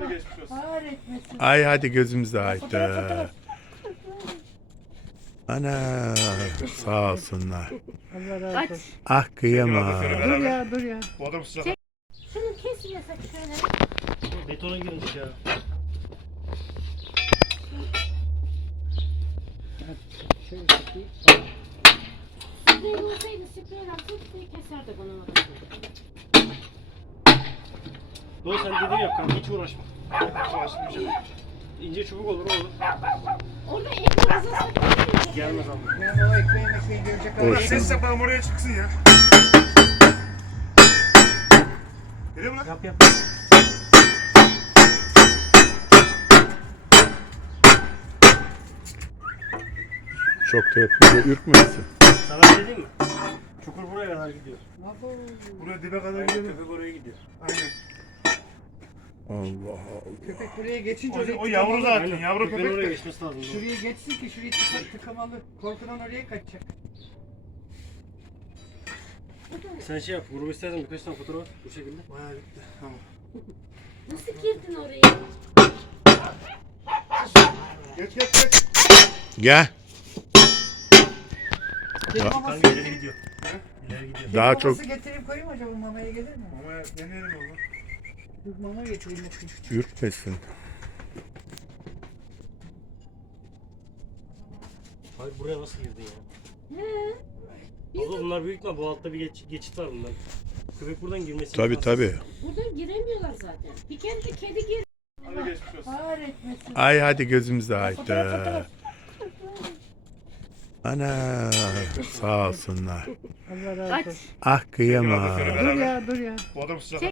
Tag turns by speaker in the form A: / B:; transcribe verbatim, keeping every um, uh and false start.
A: Kahretmesin.
B: Ay hadi gözümüz aydın. Ana sağ olsunlar.
A: Allah razı olsun.
B: Ah kıyamam.
A: Dur ya dur ya.
C: Bu adam sıcak.
D: Şunu kesmesek şöyle.
E: Betona girmiş ya.
A: Şöyle tutayım.
D: Sprey olsaydı sprey yapsın sprey keserdik onu orada.
E: Doğru sen dediğini yap kanka, hiç uğraşma.
C: Uğraşmayacağım.
E: İnce çubuk olur, olur.
D: Orada ekmek azalsak
E: Gelmez abi.
A: Ben o ekmeği mekmeği görecek
B: Hoş.
C: Ya
A: abi.
C: ses yapalım oraya çıksın ya. Geliyor mu lan?
E: Yap yap.
B: Çok da yapınca ürkmesin.
E: Sana bir şey diyeyim mi? Çukur buraya kadar gidiyor.
A: Abo.
C: Buraya dibe kadar
E: Aynen,
C: gidelim.
E: köpek oraya gidiyor.
C: Aynen.
B: Allah Allah.
A: Köpek buraya geçince
C: O,
A: orayı
C: o yavru
A: tıkamalı.
C: zaten. Yavru
E: Köpeğin oraya
C: köpek de.
E: geçmesi lazım. doğru.
A: Şuraya geçsin ki şurayı tıka, tıkamalı. Korkudan oraya kaçacak.
E: Sen şey yap, grubu istersen birkaç tane fotoğraf at bu şekilde.
C: Bayağı gitti. Tamam.
D: nasıl girdin oraya?
C: Geç geç geç.
B: Gel.
A: Kedi maması
E: Kanka ileri
A: getireyim.
E: gidiyor. İleri gidiyor.
B: Daha
A: Kedi
B: çok
A: maması getireyim koyayım acaba mamaya gelir mi?
C: Ama deneyelim oğlum.
A: Dur mama getireyim bakayım.
B: ürkmesin.
E: Hayır, buraya nasıl girdin ya?
D: He.
E: Abla bunlar büyük mü? Bu altta bir geç, geçit var bunların. Köpek buradan girmesi
B: Tabi
E: imkansız.
B: tabi.
D: Buradan giremiyorlar zaten. Bir kere de kedi gir.
C: Hadi geçmiş olsun.
A: Kahretmesin.
B: Ay hadi gözümüz
A: Fotoğraf
B: aydın.
A: fotoğraf.
B: Ana sağ olsunlar.
A: Allah razı
D: Kaç.
A: olsun.
B: Ah kıyamam.
A: Dur ya dur ya.
C: Bu adam sıcak.